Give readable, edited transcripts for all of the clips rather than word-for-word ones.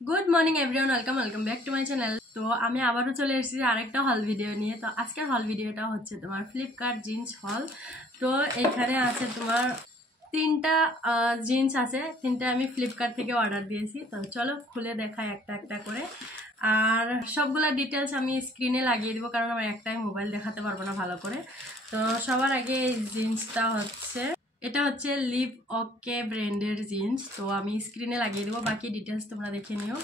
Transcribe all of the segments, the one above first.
Good morning everyone, welcome back to my channel. তো আমি আবারও চলে এসেছি আরেকটা হল ভিডিও নিয়ে। তো আজকের হল ভিডিওটা হচ্ছে তোমার ফ্লিপকার্ট জিন্স হল। তো এখানে আছে তোমার তিনটা জিন্স আছে, তিনটা আমি ফ্লিপকার্ট থেকে অর্ডার দিয়েছি। তো চলো খুলে দেখাই একটা একটা করে, আর সবগুলা ডিটেলস আমি স্ক্রিনে লাগিয়ে দিব, কারণ আমার একটাই মোবাইল দেখাতে পারবো না ভালো করে। তো সবার আগে এই জিন্সটা হচ্ছে, এটা হচ্ছে লিভ ওকে ব্র্যান্ডের জিন্স। তো আমি স্ক্রিনে লাগিয়ে দেবো, বাকি ডিটেলস তোমরা দেখে নিও।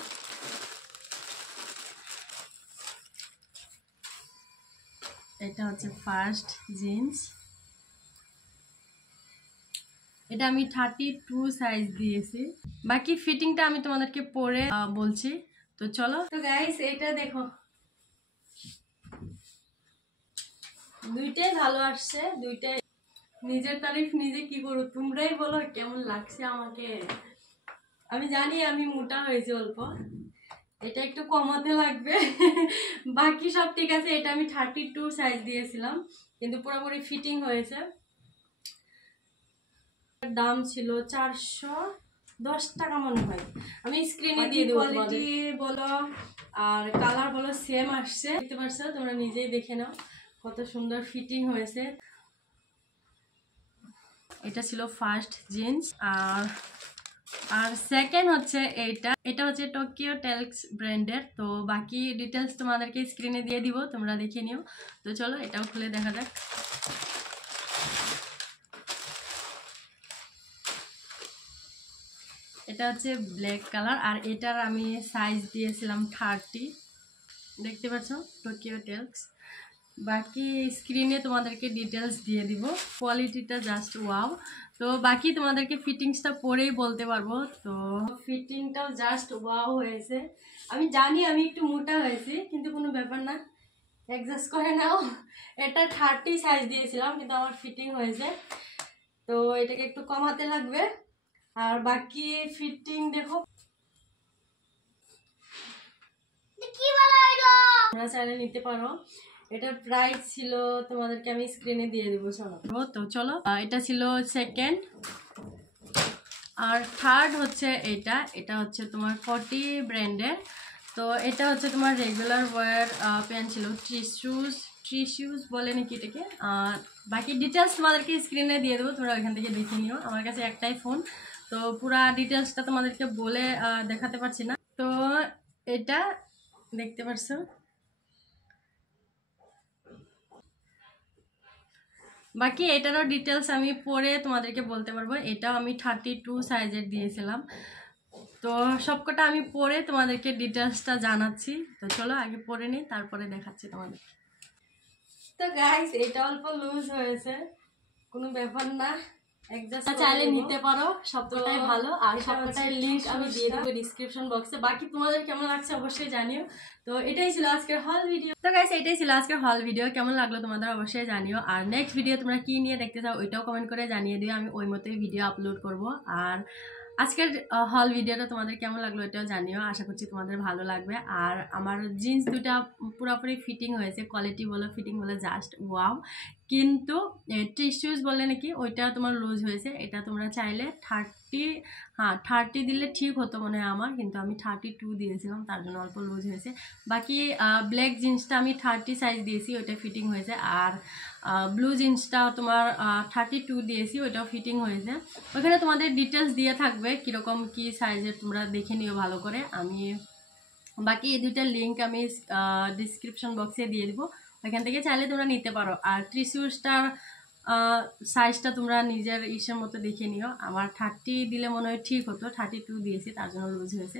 এটা হচ্ছে ফার্স্ট জিন্স, এটা আমি 32 সাইজ দিয়েছি। বাকি ফিটিংটা আমি তোমাদেরকে পরে বলছি। তো চলো। তো গাইস এটা দেখো, দুইটাই ভালো আসছে, দুইটাই। নিজের তারিফ নিজে কি করো, তোমরাই বলো কেমন লাগছে আমাকে। আমি জানি আমি মোটা হয়েছি অল্প, এটা একটু কমাতে লাগবে। বাকি সব ঠিক আছে। এটা আমি 32 সাইজ দিয়েছিলাম, কিন্তু পুরোপুরি ফিটিং হয়েছে। দাম ছিল 410 টাকা মনে হয়। আমি স্ক্রিনে দিয়ে দেবো। কোয়ালিটি বলো আর কালার বলো সেম আসছে, দেখতে পাচ্ছ তোমরা নিজেই দেখে নাও কত সুন্দর ফিটিং হয়েছে। এটা ছিল ফার্স্ট জিন্স। আর সেকেন্ড হচ্ছে এটা হচ্ছে টোকিও টেলক্স ব্র্যান্ডের। তো বাকি ডিটেলস তোমাদেরকে স্ক্রিনে দিয়ে দিব, তোমরা দেখে নিও। তো চলো এটাও খুলে দেখা যাক। এটা হচ্ছে ব্ল্যাক কালার, আর এটার আমি সাইজ দিয়েছিলাম 30। দেখতে পাচ্ছ টোকিও টেলক্স। বাকি স্ক্রিনে তোমাদেরকে ডিটেলস দিয়ে দিব, কোয়ালিটিটা জাস্ট ওয়াও। তো বাকি তোমাদেরকে ফিটিংসটা পরেই বলতে পারবো। তো ফিটিংটাও জাস্ট ওয়াও হয়েছে। আমি জানি আমি একটু মোটা হয়েছি, কিন্তু কোনো ব্যাপার না, অ্যাডজাস্ট করে নাও। এটা 30 সাইজ দিয়েছিলাম, কিন্তু আমার ফিটিং হয়েছে। তো এটাকে একটু কমাতে লাগবে। আর বাকি ফিটিং দেখো, তোমরা চাইলে নিতে পারো। এটার প্রাইস ছিল, তোমাদেরকে আমি স্ক্রিনে দিয়ে দেবো। চলো। তো চলো, এটা ছিল সেকেন্ড। আর থার্ড হচ্ছে এটা হচ্ছে তোমার 40 ব্র্যান্ডের। তো এটা হচ্ছে তোমার রেগুলার ওয়্যার প্যান্ট ছিল, ট্রিশুজ বলে নাকি এটাকে। বাকি ডিটেলস তোমাদেরকে স্ক্রিনে দিয়ে দেবো, তোমরা ওইখান থেকে দেখে নিও। আমার কাছে একটাই ফোন, তো পুরা ডিটেলসটা তোমাদেরকে বলে দেখাতে পারছি না। তো এটা দেখতে পাচ্ছ। বাকি এটারও ডিটেলস আমি পরে তোমাদেরকে বলতে পারবো। এটাও আমি 32 সাইজের দিয়েছিলাম। তো সবকটা আমি পরে তোমাদেরকে ডিটেলসটা জানাচ্ছি। তো চলো আগে পরে নিই, তারপরে দেখাচ্ছি তোমাদের। তো গাইস এটা অল্প লুজ হয়েছে, কোনো ব্যাপার না, চাইলে নিতে পারো, সবকটাই ভালো। আর সবকটাই লিংক আমি দিয়ে দেবো ডিসক্রিপশন বক্সে। বাকি তোমাদের কেমন লাগছে অবশ্যই জানিও। তো এটাই ছিল আজকের হল ভিডিও। তো গাইস এটাই ছিল আজকের হল ভিডিও, কেমন লাগলো তোমাদের অবশ্যই জানিও। আর নেক্সট ভিডিও তোমরা কি নিয়ে দেখতে চাও ওইটাও কমেন্ট করে জানিয়ে দিও, আমি ওই মতোই ভিডিও আপলোড করব। আর আজকের হল ভিডিওটা তোমাদের কেমন লাগলো এটাও জানিও, আশা করছি তোমাদের ভালো লাগবে। আর আমার জিন্স দুটা পুরোপুরি ফিটিং হয়েছে, কোয়ালিটি বলো ফিটিং বলো জাস্ট ওয়াও। কিন্তু টিস্যুজ বলে নাকি ওইটা তোমার লুজ হয়েছে। এটা তোমরা চাইলে 30 দিলে ঠিক হতো মনে হয় আমার, কিন্তু আমি 32 দিয়েছিলাম, তার জন্য অল্প লুজ হয়েছে। বাকি ব্ল্যাক জিন্সটা আমি 30 সাইজ দিয়েছি, ওইটা ফিটিং হয়েছে। আর ব্লু জিন্সটা তোমার 32 দিয়েছি, ওইটাও ফিটিং হয়েছে। ওইখানে তোমাদের ডিটেলস দিয়ে থাকবে কীরকম কী সাইজের, তোমরা দেখে নিও ভালো করে। আমি বাকি এই দুইটার লিঙ্ক আমি ডিসক্রিপশন বক্সে দিয়ে দিব, ওইখান থেকে চাইলে তোমরা নিতে পারো। আর ত্রিশুসটার সাইজটা তোমরা নিজের ইসের মতো দেখে নিও। আমার 30 দিলে মনে হয় ঠিক হতো, 32 দিয়েছি, তার জন্য লুজ হয়েছে।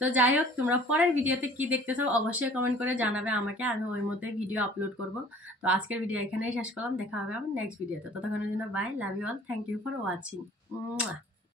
তো যাই হোক, তোমরা পরের ভিডিওতে কি দেখতে চাও অবশ্যই কমেন্ট করে জানাবে আমাকে, আমি ওই মধ্যে ভিডিও আপলোড করব। তো আজকের ভিডিও এখানেই শেষ করলাম, দেখা হবে আমার নেক্সট ভিডিওতে। ততক্ষণের জন্য bye, love you all, thank you for watching.